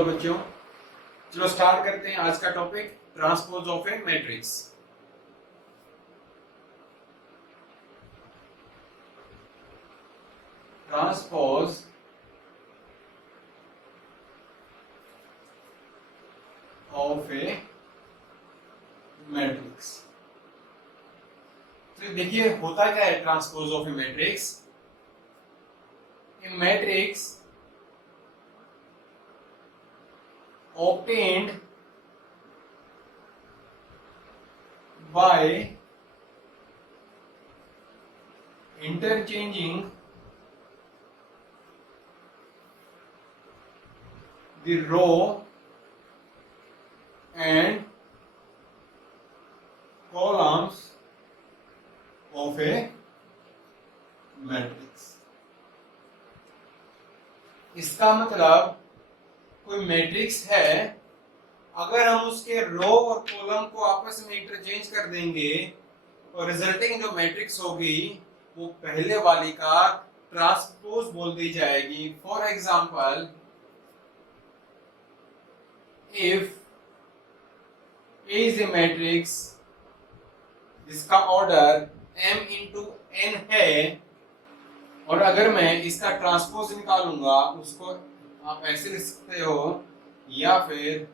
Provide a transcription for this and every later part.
Hello बच्चों, चलो start करते हैं आज का topic transpose of A matrix. Transpose of A matrix. तो देखिए होता क्या है transpose of A matrix. A matrix obtained by interchanging the row and columns of a matrix। इसका मतलब कोई मैट्रिक्स है, अगर हम उसके रो और कॉलम को आपस में इंटरचेंज कर देंगे और रिजल्टिंग जो मैट्रिक्स होगी वो पहले वाली का ट्रांसपोज बोल दी जाएगी। For example, if A is a matrix जिसका ऑर्डर m इंटू n है और अगर मैं इसका ट्रांसपोज निकालूंगा उसको आप ऐसे लिख सकते हो या फिर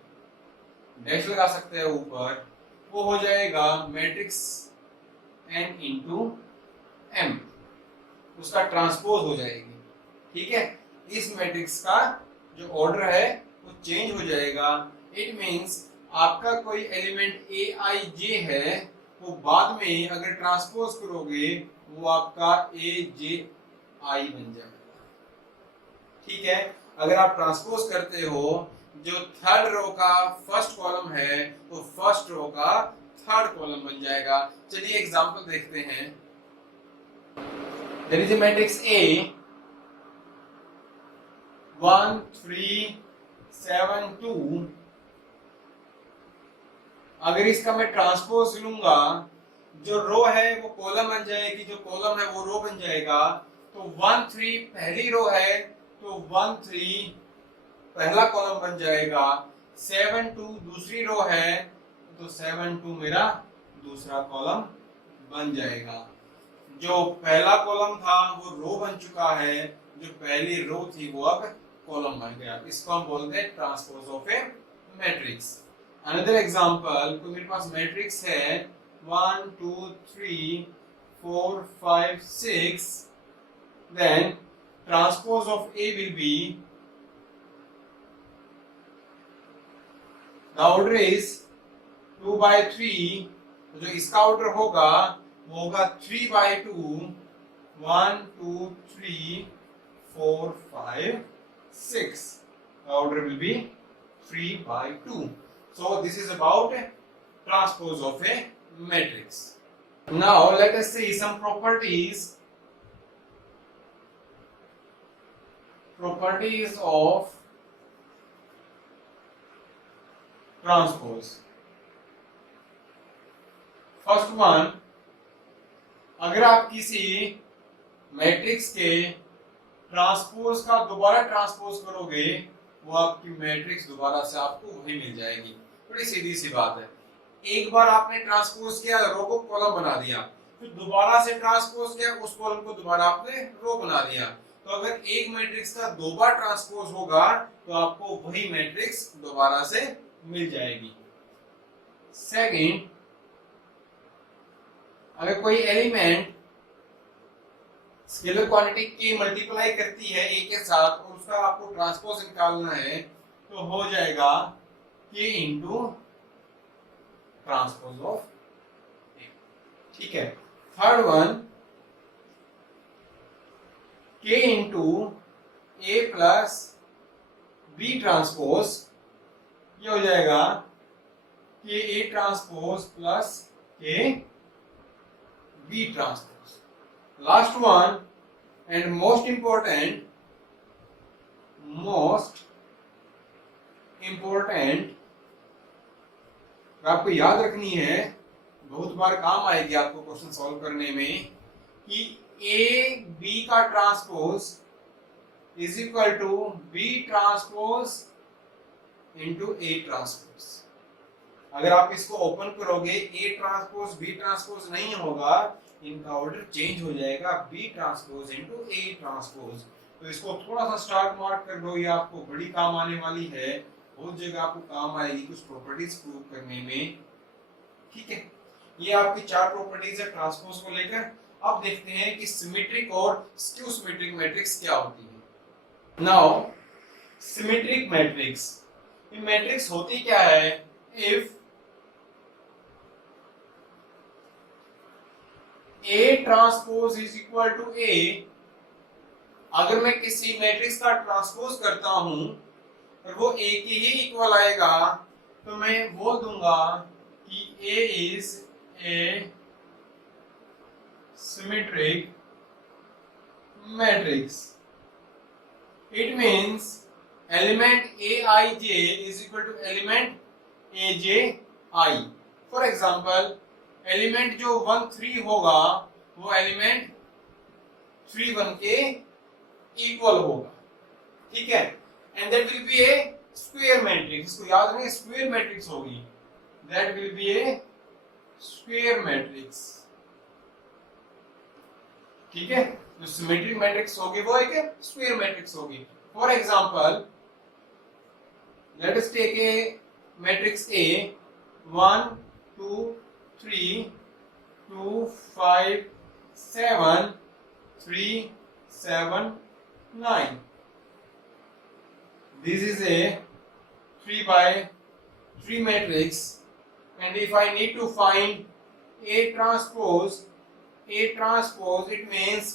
डैश लगा सकते हो ऊपर, वो हो जाएगा मैट्रिक्स n इंटू m, उसका ट्रांसपोज हो जाएगी। ठीक है, इस मैट्रिक्स का जो ऑर्डर है वो चेंज हो जाएगा। इट मींस आपका कोई एलिमेंट a i j है, वो बाद में अगर ट्रांसपोज करोगे वो आपका a j i बन जाएगा। ठीक है, अगर आप ट्रांसपोज करते हो जो थर्ड रो का फर्स्ट कॉलम है तो फर्स्ट रो का थर्ड कॉलम बन जाएगा। चलिए एग्जांपल देखते हैं। There is a matrix A 1 3 7 2। अगर इसका मैं ट्रांसपोज लूंगा, जो रो है वो कॉलम बन जाएगी, जो कॉलम है वो रो बन जाएगा। तो 1 3 पहली रो है तो 1 3 पहला कॉलम बन जाएगा। 7 2 दूसरी रो है तो 7 2 मेरा दूसरा कॉलम बन जाएगा। जो पहला कॉलम था वो रो बन चुका है, जो पहली रो थी वो अब कॉलम बन गया। इसको हम बोलते हैं transpose of A matrix. Another example, तो मेरे पास मैट्रिक्स है 1 2 3 4 5 6, then transpose of A will be, the order is 2 by 3, तो जो इसका ऑर्डर होगा वो होगा 3 by 2, 1 2 3 4 5 6, the order will be 3 by 2। so this is about transpose of a matrix। now let us see some properties of transpose। First one, अगर आप किसी matrix के ट्रांसपोज का दोबारा ट्रांसपोज करोगे वो आपकी मैट्रिक्स दोबारा से आपको वही मिल जाएगी। बड़ी सीधी सी बात है। एक बार आपने ट्रांसपोज किया, रो को कॉलम बना दिया, फिर दोबारा से ट्रांसपोज किया, उस कॉलम को दोबारा आपने रो बना दिया। तो अगर एक मैट्रिक्स का दो बार ट्रांसपोज होगा तो आपको वही मैट्रिक्स दोबारा से मिल जाएगी। सेकंड, अगर कोई एलिमेंट स्केलर क्वांटिटी की मल्टीप्लाई करती है ए के साथ और उसका आपको ट्रांसपोज निकालना है तो हो जाएगा k into transpose of A. ठीक है, third one, k into A plus B transpose, ये हो जाएगा k A transpose plus k B transpose. Last one and most important आपको याद रखनी है, बहुत बार काम आएगी आपको क्वेश्चन सॉल्व करने में, कि ए बी का transpose is equal to B transpose into A transpose. अगर आप इसको ओपन करोगे ए ट्रांसपोज बी ट्रांसपोज नहीं होगा, इनका ऑर्डर चेंज हो जाएगा, B transpose into A transpose. तो इसको थोड़ा सा स्टार्ट मार्क कर दो, ये आपको बड़ी काम आने वाली है, बहुत जगह आपको काम आएगी कुछ प्रॉपर्टीज प्रूव करने में। ठीक है, ये आपकी 4 प्रॉपर्टीज है ट्रांसपोज को लेकर। अब देखते हैं कि सिमेट्रिक और स्क्यू सिमेट्रिक मैट्रिक्स क्या होती है। नाउ सिमेट्रिक मैट्रिक्स, ये मैट्रिक्स होती क्या है? If A transpose is equal to A, अगर मैं किसी मैट्रिक्स का ट्रांसपोज करता हूं और वो A के ही इक्वल आएगा, तो मैं बोल दूंगा कि A is a symmetric matrix. It means element Aij is equal to element Aj। For example, element जो 1 3 होगा वो एलिमेंट 3 1 के इक्वल होगा। ठीक है, and that will be a square matrix. इसको याद रखिए, स्क्वायर मैट्रिक्स होगी, that will be a square matrix. ठीक है, जो सिमेट्रिक मैट्रिक्स होगी वो एक स्क्वायर मैट्रिक्स होगी। For example, let us take a matrix A 1 2 3 2 5 7 3 7 9. This is a 3 by 3 matrix, and if I need to find A transpose, it means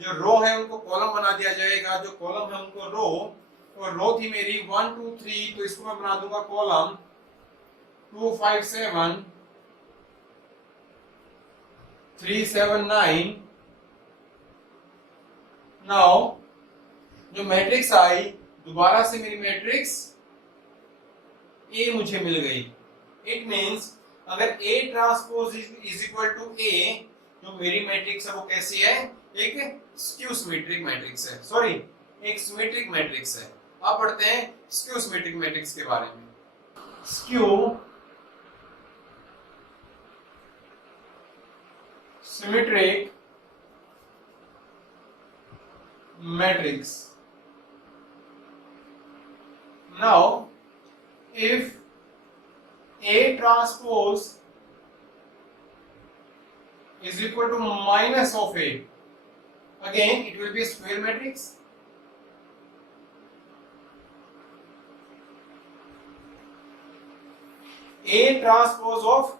जो रो है उनको कॉलम बना दिया जाएगा, जो कॉलम है उनको रो, और रो थी मेरी 1 2 3, तो इसको मैं बना दूंगा कॉलम 2 5 7 3 7 9। नाउ जो मैट्रिक्स आई, दोबारा से मेरी मैट्रिक्स A मुझे मिल गई। इट मींस अगर A transpose is equal to A, जो मेरी मैट्रिक्स है वो कैसी है? एक स्क्यू सिमेट्रिक मैट्रिक्स है, सॉरी एक सिमेट्रिक मैट्रिक्स है। अब पढ़ते हैं स्क्यू सिमेट्रिक मैट्रिक्स के बारे में। Skew symmetric matrix. Now, if A transpose is equal to minus of A, again it will be a square matrix. A transpose of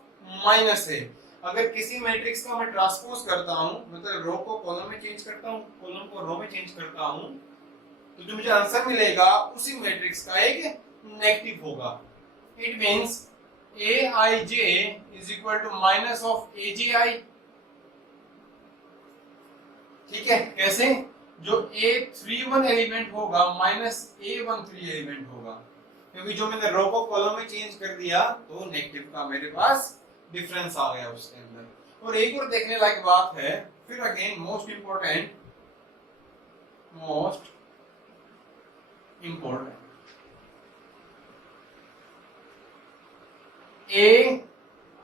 minus A, अगर किसी मैट्रिक्स का मैं ट्रांसपोज करता हूं, मतलब रो को कॉलम में चेंज करता हूं, कॉलम को रो में चेंज करता हूं, तो जो मुझे आंसर मिलेगा उसी मैट्रिक्स का एक नेगेटिव होगा। It means Aij is equal to minus of Aji। ठीक है, कैसे? जो A31 एलिमेंट होगा माइनस A13 एलिमेंट होगा, क्योंकि जो मैंने रो को कॉलम में चेंज कर दिया तो नेगेटिव का मेरे पास डिफरेंस आ गया उसके अंदर। और एक और देखने लायक बात है, फिर again most important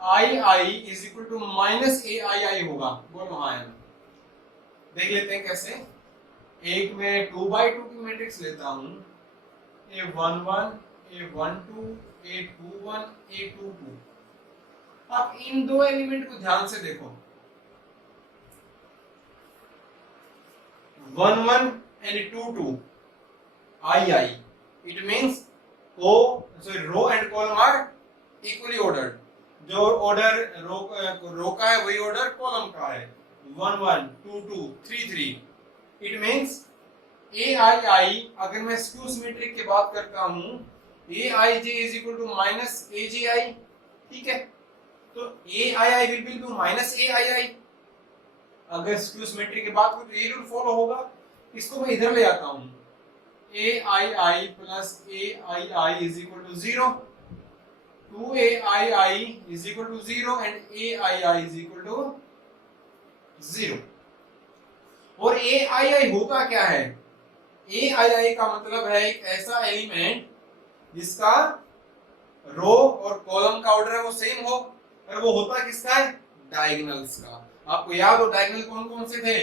Ai is equal to minus Aii होगा। बोलो हाँ है ना? देख लेते हैं कैसे। एक में 2 by 2 की मैट्रिक्स लेता हूं, A11 A12 A21 A22। आप इन दो एलिमेंट को ध्यान से देखो, 11 and 22 II, it means row and column are equally ordered. जो ऑर्डर रो का है वही ऑर्डर कॉलम का है, 1 1 2 2 3 3। इट मींस Aii, अगर मैं स्क्यू सिमेट्रिक की बात करता हूं, Aij is equal to minus Aji। ठीक है, तो Aii will be to minus Aii। अगर स्क्यू सिमेट्रिक की बात करूं तो ये रूल फॉलो होगा। इसको मैं इधर ले आता हूं, Aii plus Aii is equal to 0, 2Aii is equal to 0 and Aii is equal to 0। और Aii होता क्या है? Aii का मतलब है एक ऐसा एलिमेंट जिसका रो और कॉलम का ऑर्डर है वो सेम हो, और वो होता किसका है, डायगोनल्स का। आपको याद हो डायगोनल कौन कौन से थे,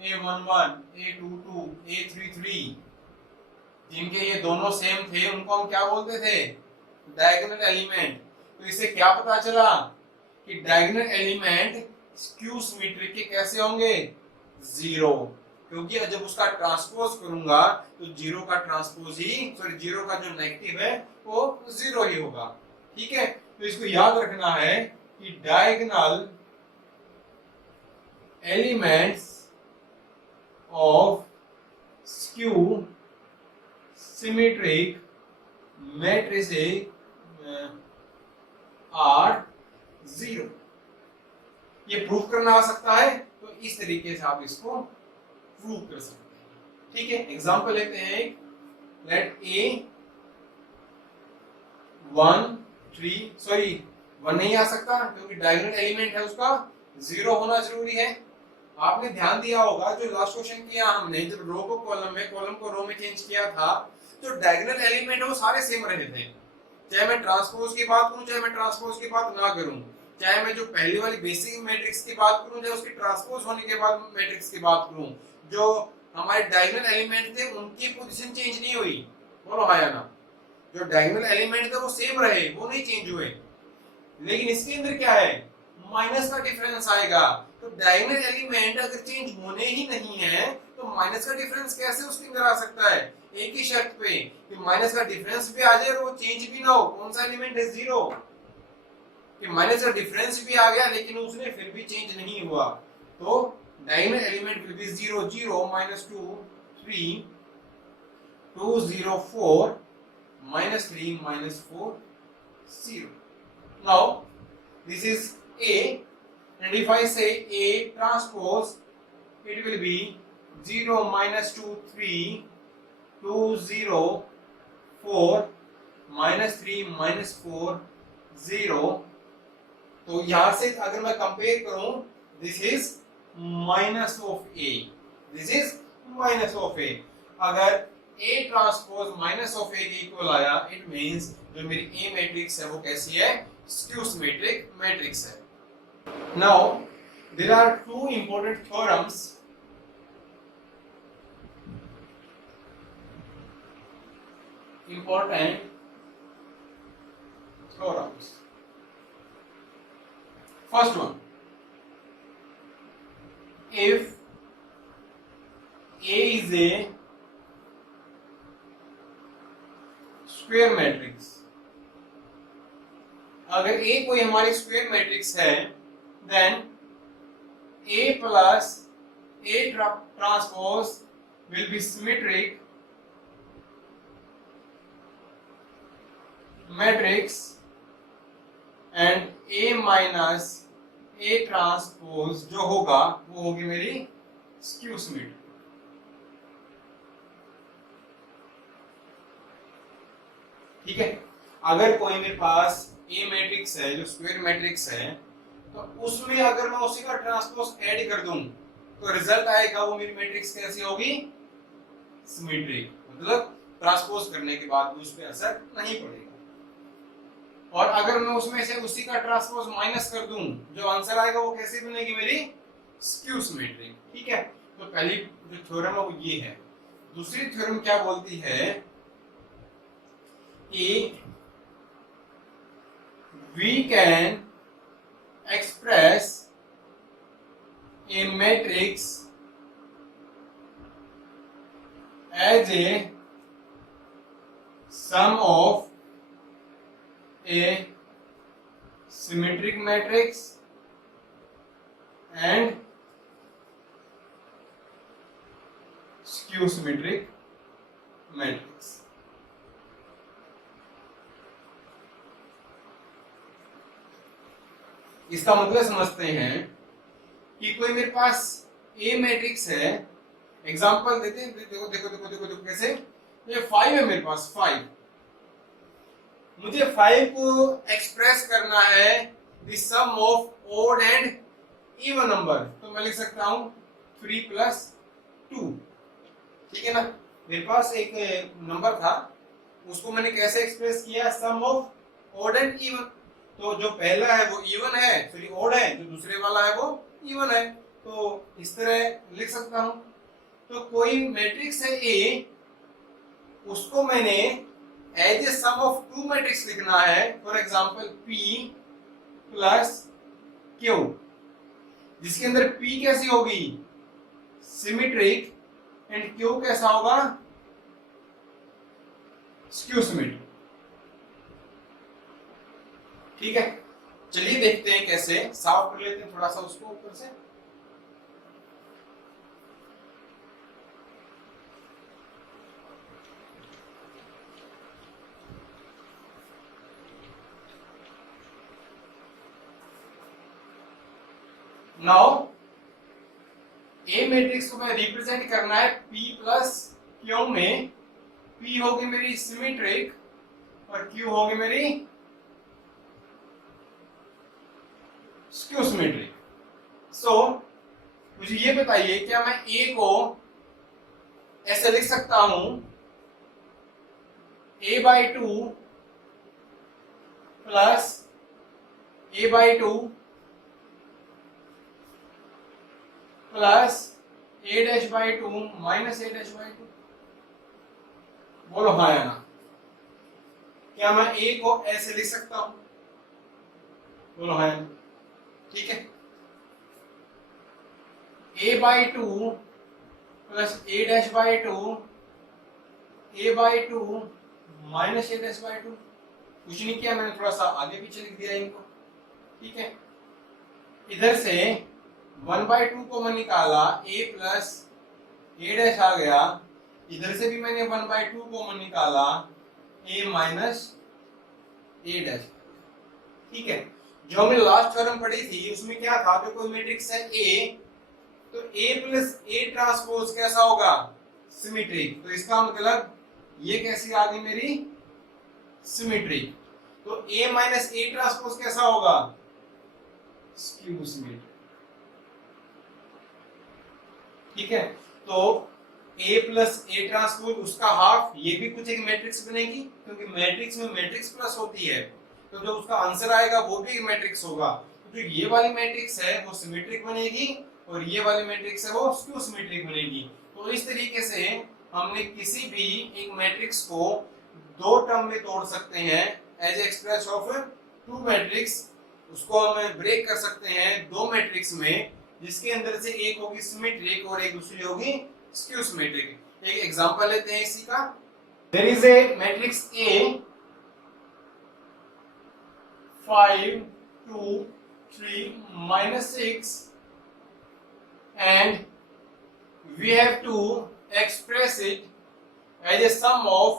A11, A22, A33, जिनके ये दोनों सेम थे उनको हम क्या बोलते थे, डायगोनल एलिमेंट। तो इससे क्या पता चला कि डायगोनल एलिमेंट स्क्यू सिमेट्रिक के कैसे होंगे, जीरो, क्योंकि जब उसका ट्रांसपोज करूंगा तो जीरो का ट्रांसपोज ही, सॉरी जीरो का जो नेगेटिव है वो जीरो ही होगा। ठीक है, तो इसको याद रखना है कि diagonal elements of skew symmetric matrices are zero. ये प्रूव करना आ सकता है, तो इस तरीके से आप इसको प्रूव कर सकते हैं। ठीक है, एग्जांपल लेते हैं एक, लेट ए 1 3, सॉरी 1 नहीं आ सकता क्योंकि डायगोनल एलिमेंट है उसका जीरो होना जरूरी है। आपने ध्यान दिया होगा जो लास्ट क्वेश्चन किया हमने, जब रो को कॉलम में, कॉलम को रो में चेंज किया था, जो डायगोनल एलिमेंट है वो सारे सेम रहे थे, चाहे मैं ट्रांसपोज की बात करूं चाहे मैं ट्रांसपोज की बात ना करूं, चाहे मैं जो पहली वाली बेसिक मैट्रिक्स की बात करूं चाहे उसकी ट्रांसपोज होने के बाद मैट्रिक्स की बात करूं, जो हमारे डायगोनल एलिमेंट थे उनकी पोजीशन चेंज नहीं हुई। बोलो हाँ या ना, जो डायगोनल एलिमेंट थे वो सेम रहे, वो नहीं चेंज हुए। लेकिन इसके अंदर क्या है, माइनस का डिफरेंस आएगा। तो डायगोनल एलिमेंट अगर चेंज होने ही नहीं है तो माइनस का डिफरेंस कैसे उसके अंदर आ सकता है, एक ही शर्त पे कि माइनस का डिफरेंस भी आ जाए और वो चेंज भी ना हो। कौन सा एलिमेंट है, जीरो, कि माइनस का डिफरेंस भी आ गया लेकिन उसने फिर भी चेंज नहीं हुआ, तो diagonal element will be zero, zero -2 3 2 0 4 -3 -4 0। now this is A, and if I say A transpose, it will be 0 -2 3 2 0 4 -3 -4 0। तो यहां से अगर मैं कंपेयर करूं, this is minus of A, this is minus of A. अगर A transpose minus of A के equal आया, it means जो मेरी ए मैट्रिक्स है वो कैसी है, स्क्यू सिमेट्रिक मैट्रिक्स है। Now there are two important theorems First one, if A is a square matrix, अगर A कोई हमारी स्क्वायर मैट्रिक्स है, then A plus A transpose will be symmetric matrix and A minus A transpose जो होगा वो होगी मेरी skew symmetric. ठीक है, अगर कोई मेरे पास ए मैट्रिक्स है जो स्क्वायर मैट्रिक्स है, तो उसमें अगर मैं उसी का ट्रांसपोज ऐड कर दूं तो रिजल्ट आएगा वो मेरी मैट्रिक्स कैसी होगी, सिमेट्रिक, मतलब ट्रांसपोज करने के बाद भी उस पर असर नहीं पड़ेगा। और अगर मैं उसमें से उसी का ट्रांसपोज माइनस कर दूं, जो आंसर आएगा वो कैसे बनेगी, मेरी स्क्यू सिमेट्रिक। ठीक है, तो पहली जो थ्योरम है वो ये है। दूसरी थ्योरम क्या बोलती है कि we can express a matrix as a sum of a symmetric matrix and skew symmetric matrix। इसका मतलब समझते हैं कि कोई मेरे पास ए मैट्रिक्स है, एग्जांपल देते हैं, देखो देखो देखो देखो देखो कैसे, ये 5 है मेरे पास 5, मुझे 5 को एक्सप्रेस करना है the sum of odd and even number, तो मैं लिख सकता हूं 3 + 2। ठीक है ना, मेरे पास एक नंबर था, उसको मैंने कैसे एक्सप्रेस किया, सम ऑफ ऑड एंड इवन। तो जो पहला है वो इवन है, फिर ऑड है, जो दूसरे वाला है वो इवन है। तो इस तरह लिख सकता हूं। तो कोई मैट्रिक्स है ए, उसको मैंने as a sum of two matrix लिखना है। For example P plus Q, जिसके अंदर पी कैसी होगी, सिमेट्रिक, एंड क्यू कैसा होगा, स्क्यू सिमेट्रिक। ठीक है, चलिए देखते हैं कैसे, साफ कर लेते हैं थोड़ा सा उसको ऊपर से। नाउ ए मैट्रिक्स को मैं रिप्रेजेंट करना है P प्लस क्यू में। P होगी मेरी सिमेट्रिक और Q होगी मेरी स्क्यू सिमेट्रिक। सो मुझे ये बताइए, क्या मैं A को ऐसे लिख सकता हूं, A/2 plus A/2 plus A'/2 minus A'/2? बोलो हाँ या ना। क्या मैं A को ऐसे लिख सकता हूं? बोलो हाँ या ना। ठीक है, A/2 plus A'/2 A/2 minus A'/2। कुछ नहीं किया मैंने, थोड़ा सा आगे पीछे लिख दिया इनको। ठीक है, इधर से 1/2 को मैं निकाला, A प्लस A' आ गया। इधर से भी मैंने 1/2 को मैं निकाला, A माइनस A'। ठीक है, जो हमने लास्ट टर्म पढ़ी थी उसमें क्या था, जो कोई मैट्रिक्स है A, तो A प्लस A ट्रांसपोज कैसा होगा, सिमेट्रिक। तो इसका मतलब ये कैसी आ गई मेरी, सिमेट्रिक। तो A माइनस A ट्रांसपोज कैसा होगा, स्क्यू सिमेट्रिक। ठीक है, तो A प्लस A ट्रांसपोज उसका हाफ, ये भी कुछ एक मैट्रिक्स बनेगी, क्योंकि मैट्रिक्स में मैट्रिक्स प्लस होती है, तो जो उसका आंसर आएगा वो भी एक मैट्रिक्स होगा। तो जो ये वाली मैट्रिक्स है वो सिमेट्रिक बनेगी, और ये वाली मैट्रिक्स है वो स्क्यू सिमेट्रिक बनेगी। तो इस तरीके से हमने किसी भी एक मैट्रिक्स को दो टर्म में तोड़ सकते हैं as express of two matrix. उसको हम ब्रेक कर सकते हैं दो मैट्रिक्स में, जिसके अंदर से एक होगी सिमेट्रिक और एक दूसरी होगी स्क्यू सिमेट्रिक। एक एग्जांपल लेते हैं इसी का। There is a matrix A 5 2 3 -6, and we have to express it as a sum of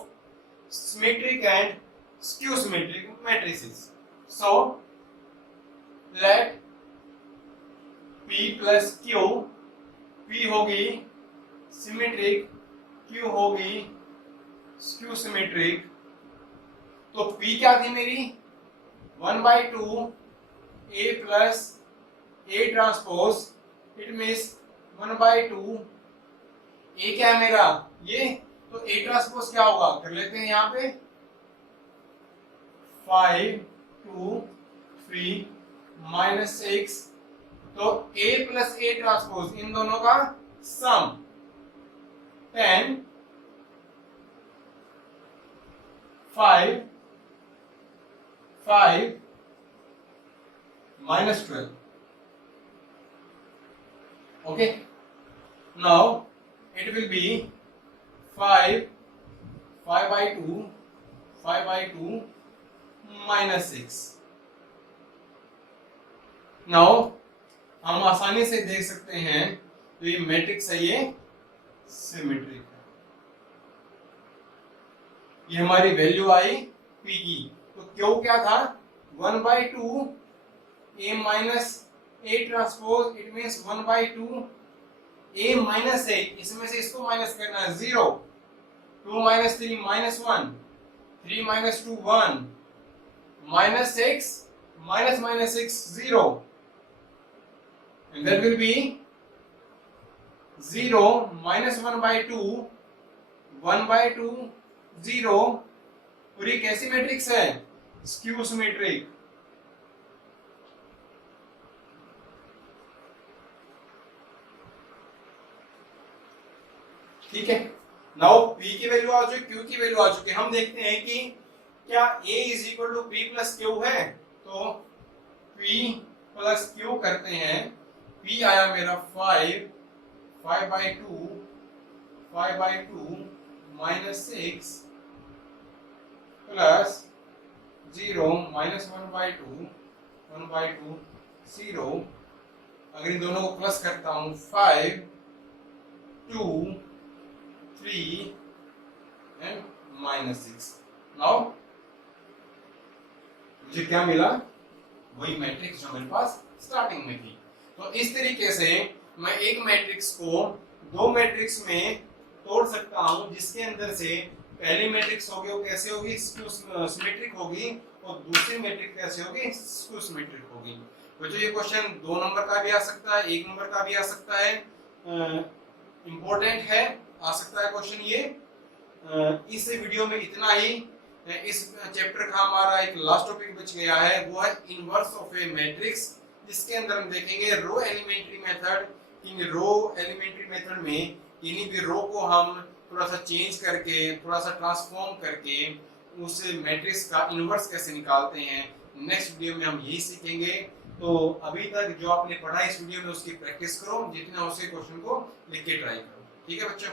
symmetric and skew symmetric matrices. So let P plus Q, P होगी सिमेट्रिक, Q होगी skew symmetric. तो P क्या थी मेरी, 1/2 A plus A transpose, it means 1/2 A क्या है मेरा, ये। तो A ट्रांसपोज क्या होगा, कर लेते हैं यहाँ पे, 5 2 3 -6। तो A प्लस A ट्रांसपोज इन दोनों का सम 10 5 5 -12। Okay, now it will be 5 5/2 5/2 -6। Now हम आसानी से देख सकते हैं, तो ये मैट्रिक्स है, ये सिमेट्रिक है। ये हमारी वैल्यू आई P की। तो क्यों क्या था, 1/2 A minus A transpose, it means 1/2 A minus A, इसमें से इसको माइनस करना है, 0 2 - 3 -1 3 - 2 1 -6 -6 0, and that will be 0 -1/2 1/2 0। और ये कैसी मैट्रिक्स है, स्क्यू सिमेट्रिक। ठीक है, नाउ P की वैल्यू आ चुकी, Q की वैल्यू आ चुकी। हम देखते हैं कि क्या A is equal to P plus Q है। तो P प्लस Q करते हैं। P आया मेरा 5/2 माइनस 6 प्लस 0 माइनस 1/2 0। अगर इन दोनों को प्लस करता हूं 5 2 3 एंड माइनस 6। नाउ मुझे क्या मिला, वही मैट्रिक्स जो मेरे पास स्टार्टिंग में थी। तो इस तरीके से मैं एक मैट्रिक्स को दो मैट्रिक्स में तोड़ सकता हूं, जिसके अंदर से पहली मैट्रिक्स होगी वो कैसे होगी, सिमेट्रिक होगी, और दूसरी मैट्रिक्स कैसे होगी, स्क्यू सिमेट्रिक होगी। तो ये क्वेश्चन 2 नंबर का भी आ सकता है, 1 नंबर का भी आ सकता है, इंपॉर्टेंट है, आ सकता है क्वेश्चन ये। इस वीडियो में इतना ही। इस चैप्टर का हमारा एक लास्ट टॉपिक बच गया है, वो है इनवर्स ऑफ ए मैट्रिक्स, जिसके अंदर हम देखेंगे रो एलिमेंट्री मेथड। इन रो एलिमेंट्री मेथड में किन्हीं भी रो को हम थोड़ा सा चेंज करके, थोड़ा सा ट्रांसफॉर्म करके उस मैट्रिक्स का इनवर्स कैसे निकालते हैं, नेक्स्ट वीडियो में हम यही सीखेंगे। तो अभी तक जो आपने पढ़ा इस वीडियो में उसकी प्रैक्टिस करो, जितना हो सके क्वेश्चन को लिख के ट्राई करो। ठीक है बच्चों।